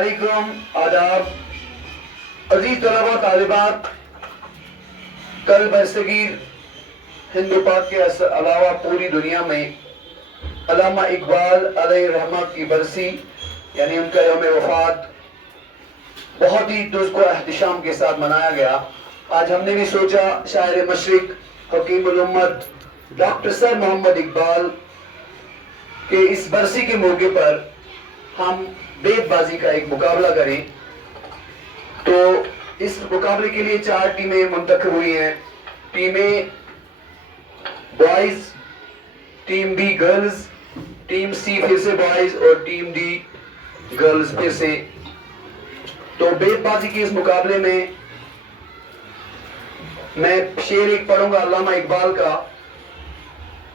علیکم، آداب، عزیز طلبہ طالبات۔ کل برصغیر ہند و پاک کے علاوہ پوری دنیا میں علامہ اقبال علیہ رحمہ کی برسی یعنی ان کا یوم وفات بہت ہی تجھ کو احتشام کے ساتھ منایا گیا۔ آج ہم نے بھی سوچا شاعر مشرق حکیم الامت ڈاکٹر سر محمد اقبال کے اس برسی کے موقع پر ہم بیت بازی کا ایک مقابلہ کریں۔ تو اس مقابلے کے لیے 4 ٹیمیں منتخب ہوئی ہیں۔ Team A boys, team B girls, team C پھر سے بوائز اور ٹیم ڈی گرلز پھر سے۔ تو بیت بازی کے اس مقابلے میں میں شعر ایک پڑھوں گا علامہ اقبال کا،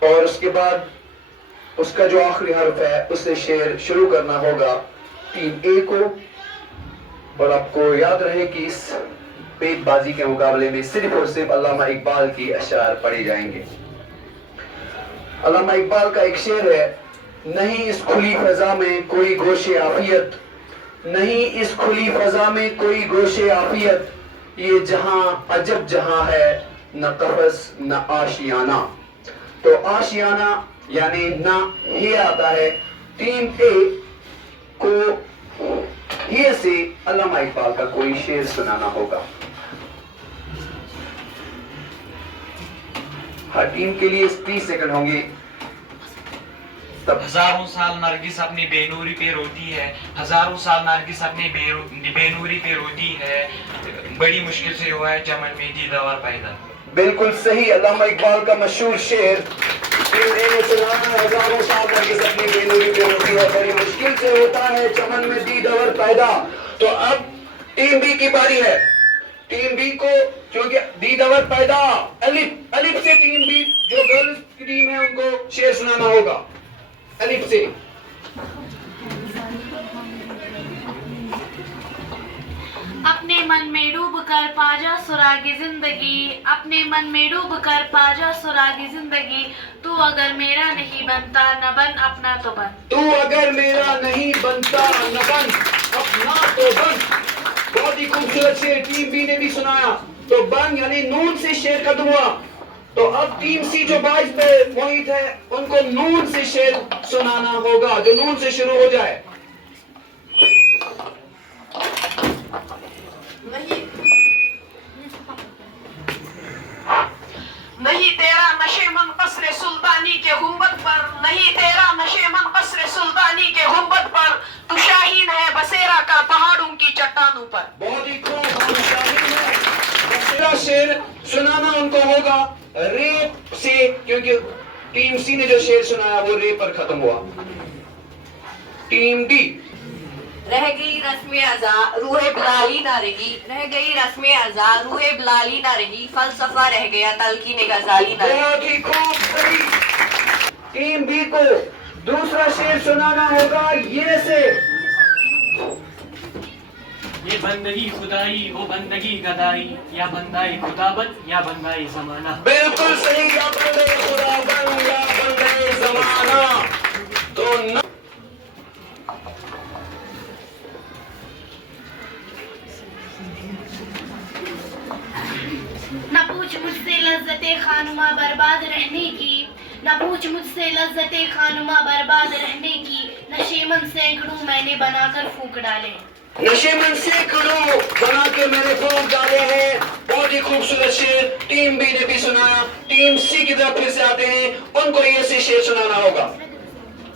اور اس کے بعد اس کا جو آخری حرف ہے اس سے شعر شروع کرنا ہوگا ٹیم اے کو۔ اور آپ کو یاد رہے کہ اس بیت بازی کے مقابلے میں صرف اور صرف علامہ اقبال کی اشعار پڑھے جائیں گے۔ علامہ اقبال کا ایک شعر ہے: نہیں اس کھلی فضا میں کوئی گوش عافیت، نہیں اس کھلی فضا میں کوئی گوش عافیت، یہ جہاں عجب جہاں ہے نہ قفس نہ آشیانہ۔ تو آشیانہ یعنی نہ ہی آتا ہے۔ ٹیم اے کو یہ سے علامہ اقبال کا کوئی شعر سنانا ہوگا۔ ہر ٹیم کے لیے 30 سیکنڈ ہوں گے۔ ہزاروں سال نرگس اپنی بے نوری پہ روتی ہے، ہزاروں سال نرگس اپنی بے نوری پہ روتی ہے، بڑی مشکل سے ہوا ہے چمن میں دیدار پیدا۔ بالکل صحیح، علامہ اقبال کا مشہور شعر ٹیم اے نے سنا ہے: ہزاروں سال نرگس اپنی بے نوری پہ روتی ہے، بڑی مشکل سے ہوتا ہے چمن میں دیدار پیدا۔ تو اب ٹیم بی کی باری ہے۔ ٹیم بی کو چونکہ دیدار پیدا الف سے ٹیم بی جو گرلز کی ٹیم ہے ان کو شعر سنانا ہوگا الف سے۔ اپنے من میں ڈوب کر پاجا سراغ زندگی، اپنے من میں ڈوب کر پاجا سراغ زندگی، تو اگر میرا نہیں بنتا نہ بن اپنا تو بن، تو اگر میرا نہیں بنتا نہ بن اپنا تو بن۔ بہت ہی خوبصورت شعر ٹیم بی نے بھی سنایا۔ تو بن یعنی نون سے شعر ختم ہوا۔ تو اب ٹیم سی جو باعث پہ محیط ہے ان کو نون سے شعر سنانا ہوگا، جو نون سے شروع ہو جائے۔ نہیں تیرا نشے من قصر سلطانی کے گنبد پر، نہیں تیرا نشے من قصر سلطانی کے گنبد پر، تو شاہین ہے بسیرا کر پہاڑوں کی چٹانوں پر۔ بہت ہی خوب، ہم شاہین ہیں بسیرا شعر سنانا ان کو ہوگا ریپ سے، کیونکہ ٹیم سی نے جو شعر سنایا وہ ریپ پر ختم ہوا۔ ٹیم ڈی: رہ گئی رسم ازا روح بلالی نہ رہی، رہ گئی رسم ازا روح بلالی نہ رہی، فلسفہ رہ گیا تلقین غزالی نہ رہی۔ بہت ہی خوب، صحیح۔ ٹیم بی کو دوسرا شعر سنانا ہوگا یہ سے: یہ بندگی خدائی وہ بندگی گدائی، یا بندائی خدابت یا بندائی زمانہ۔ بالکل صحیح، یا بندے خدا بن یا بندے زمانہ۔ تو نہ پوچھ مجھ سے لذت خانمہ برباد رہنے کی، نہ پوچھ مجھ سے لذت خانمہ برباد رہنے کی، نشے من سینکڑوں میں نے بنا کر پھونک ڈالے، نشے من سینکڑوں بنا کے میں نے پھونک ڈالے ہیں۔ بہت ہی خوبصورت شعر ٹیم بی نے بھی سنایا۔ ٹیم سی کی طرف پھر سے آتے ہیں، ان کو یہ سے شعر سنانا ہوگا: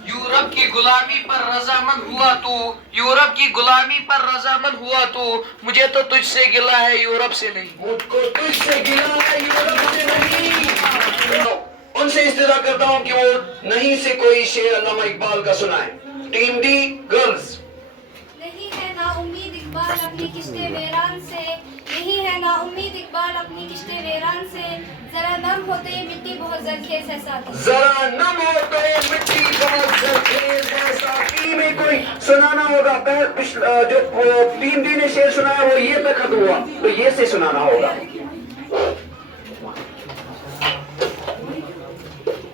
یورپ کی غلامی پر رضامند ہوا تو، یورپ کی غلامی پر رضامند ہوا تو، مجھے تو تجھ سے گلہ ہے یورپ سے نہیں۔ مجھ کو تجھ سے گلا ہے یورپ سے نہیں۔ ان سے استدعا کرتا ہوں کہ وہ نہیں سے کوئی شعر علامہ اقبال کا سنائیں۔ ٹیم ڈی گرلز: نہیں ہے نا امید اقبال اپنی کشتے ویران سے، نہیں ہے نا امید اقبال اپنی کشتے ویران سے، ذرا نم ہوتے یہ مٹی بہت زرخیز ہے ساتھی، ذرا نم ہوتے مٹی بہت زرخیز ہے ساتھی میں کوئی سنانا ہوگا۔ جو ٹیم ڈی نے شعر سنایا وہ یہ پہ ختم ہوا، تو یہ سے سنانا ہوگا۔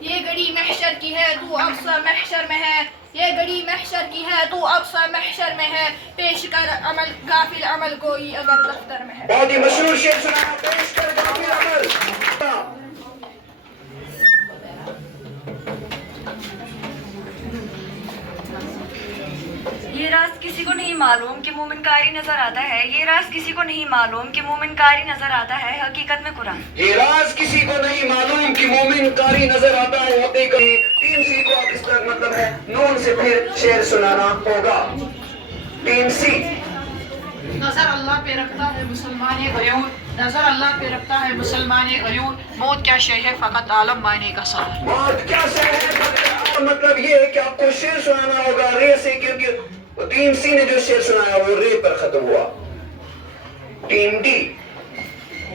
یہ گھڑی محشر کی ہے تو اقصی محشر میں ہے، یہ گھڑی محشر کی ہے، تو اقصی محشر میں ہے، پیش کر عمل غافل عمل کوئی اگر دفتر میں ہے. بہت ہی مشہور شعر سنانا، پیش کر غافل عمل. یہ راز کسی کو نہیں معلوم کہ مومن کاری نظر آتا ہے، یہ راز کسی کو نہیں معلوم کہ مومن کاری نظر آتا ہے، حقیقت میں قرآن. یہ راز کسی کو نہیں معلوم کہ مومن کاری نظر آتا ہے حقیقت. 3C کو اب اس کا مطلب ہے نون سے پھر شعر سنانا ہوگا. 3C. نظر اللہ پہ رکھتا ہے مسلمان غیور، نظر اللہ پہ رکھتا ہے مسلمان غیور، موت کیا شے ہے فقط عالم معنی کا سوال. موت کیا شے ہے، مطلب یہ ہے کہ آپ کو شعر سنانا ہوگا رے سے، کیونکہ 3C نے جو شعر سنایا وہ رے پر ختم ہوا. 3D.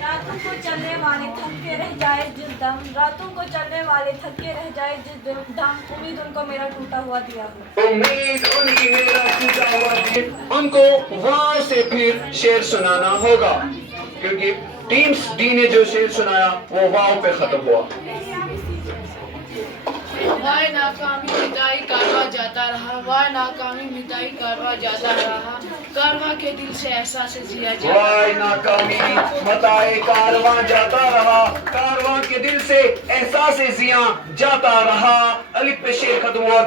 راتوں کو چلنے والے تھک کے رہ جائے جس دم، راتوں کو چلنے والے تھک کے رہ جائے جس دم، امید ان کو میرا ٹوٹا ہوا دیا ہو. امید ان کی میرا ٹوٹا ہوا دیا. ان کو وہاں سے پھر شعر سنانا ہوگا، کیونکہ ٹیم ڈی نے جو شعر سنایا وہ واؤ پہ ختم ہوا. وائے ناکامی مٹائی کارواں جاتا رہا، وائے ناکامی مٹائی کارواں جاتا رہا، کارواں کے دل سے احساس زیا جاتا رہا. وائے ناکامی متائے کارواں جاتا رہا، کارواں کے دل سے احساس زیاں جاتا رہا. الف پہ شعر ختم ہوا.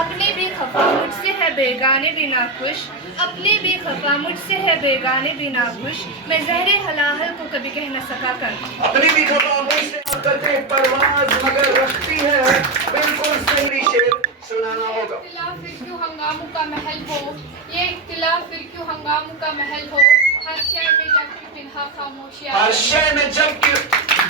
اپنے بھی خفا مجھ سے ہے بیگانے بھی ناخوش، اپنے بھی خفا مجھ سے ہے بیگانے بھی ناخوش، میں زہر حلاحل کو کبھی کہہ نہ سکا کر. اپنی بھی خفا مجھ سے کرتے پرواز مگر رکھتی ہے، بالکل صحیح شعر سنانا ہوگا. اختلاف پھر کیوں ہنگاموں کا محل ہو، یہ اختلاف پھر کیوں ہنگاموں کا محل ہو، ہر شے میں جب کہ پنہا خاموشی ہر شے میں جب کہ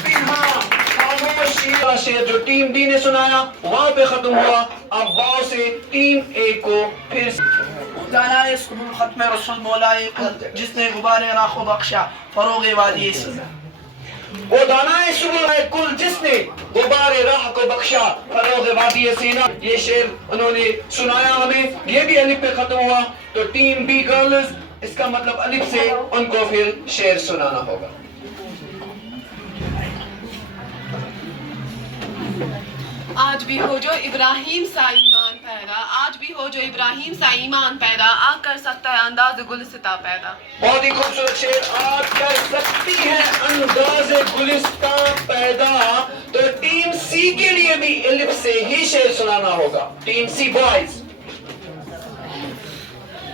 پنہا خاموشی. شعر جو ٹیم ڈی نے سنایا وہاں پہ ختم ہوا. اب واؤ سے ٹیم اے کو پھر دانائے سبل ختم رسول مولائے کل، جس نے غبار راہ کو بخشا فروغ وادی سینا. وہ دانائے سبل ہے کل جس نے غبار راہ کو بخشا فروغ وادی سینا. یہ شعر انہوں نے سنایا ہمیں، یہ بھی الف پہ ختم ہوا. تو ٹیم بی گرلز، اس کا مطلب الف سے ان کو پھر شعر سنانا ہوگا. آج بھی ہو جو ابراہیم سا ایمان پیدا، آج بھی ہو جو ابراہیم سا ایمان پیدا، آ کر سکتا ہے انداز گلستہ پیدا. بہت ہی خوبصورت شعر، آج کر سکتی ہے انداز گلستان پیدا. تو ٹیم سی کے لیے بھی الف سے ہی شعر سنانا ہوگا. Team C boys.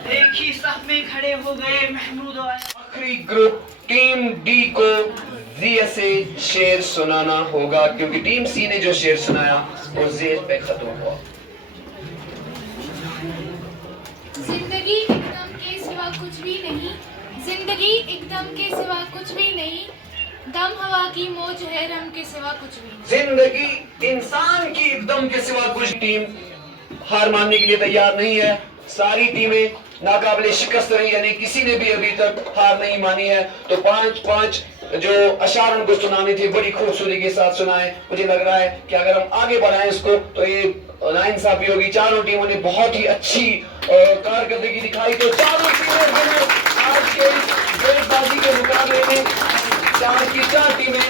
ایک ہی صف میں کھڑے ہو گئے محمود و آخری گروپ ٹیم ڈی کو زی سے شعر سنانا ہوگا، کیونکہ ٹیم سی نے جو شعر سنایا وہ زیر پہ ختم ہوا. زندگی ایک دم کے سوا کچھ بھی نہیں، زندگی ایک دم کے سوا کچھ بھی نہیں، دم ہوا کی موج ہے رم کے سوا کچھ بھی نہیں. زندگی انسان کی ایک دم کے سوا کچھ. ٹیم ہار ماننے کے لیے تیار نہیں ہے، ساری ٹیمیں ناقابل شکست رہی، یعنی کسی نے بھی ابھی تک ہار نہیں مانی ہے. تو پانچ جو اشعار ان کو سنانے تھے بڑی خوبصورتی کے ساتھ سنائے. مجھے لگ رہا ہے کہ اگر ہم آگے بڑھائیں اس کو تو یہ ناانصافی ہوگی. چاروں ٹیموں نے بہت ہی اچھی کارکردگی دکھائی. تو چاروں ٹیمیں آج کے اس بازی کے مقابلے میں چار ٹیمیں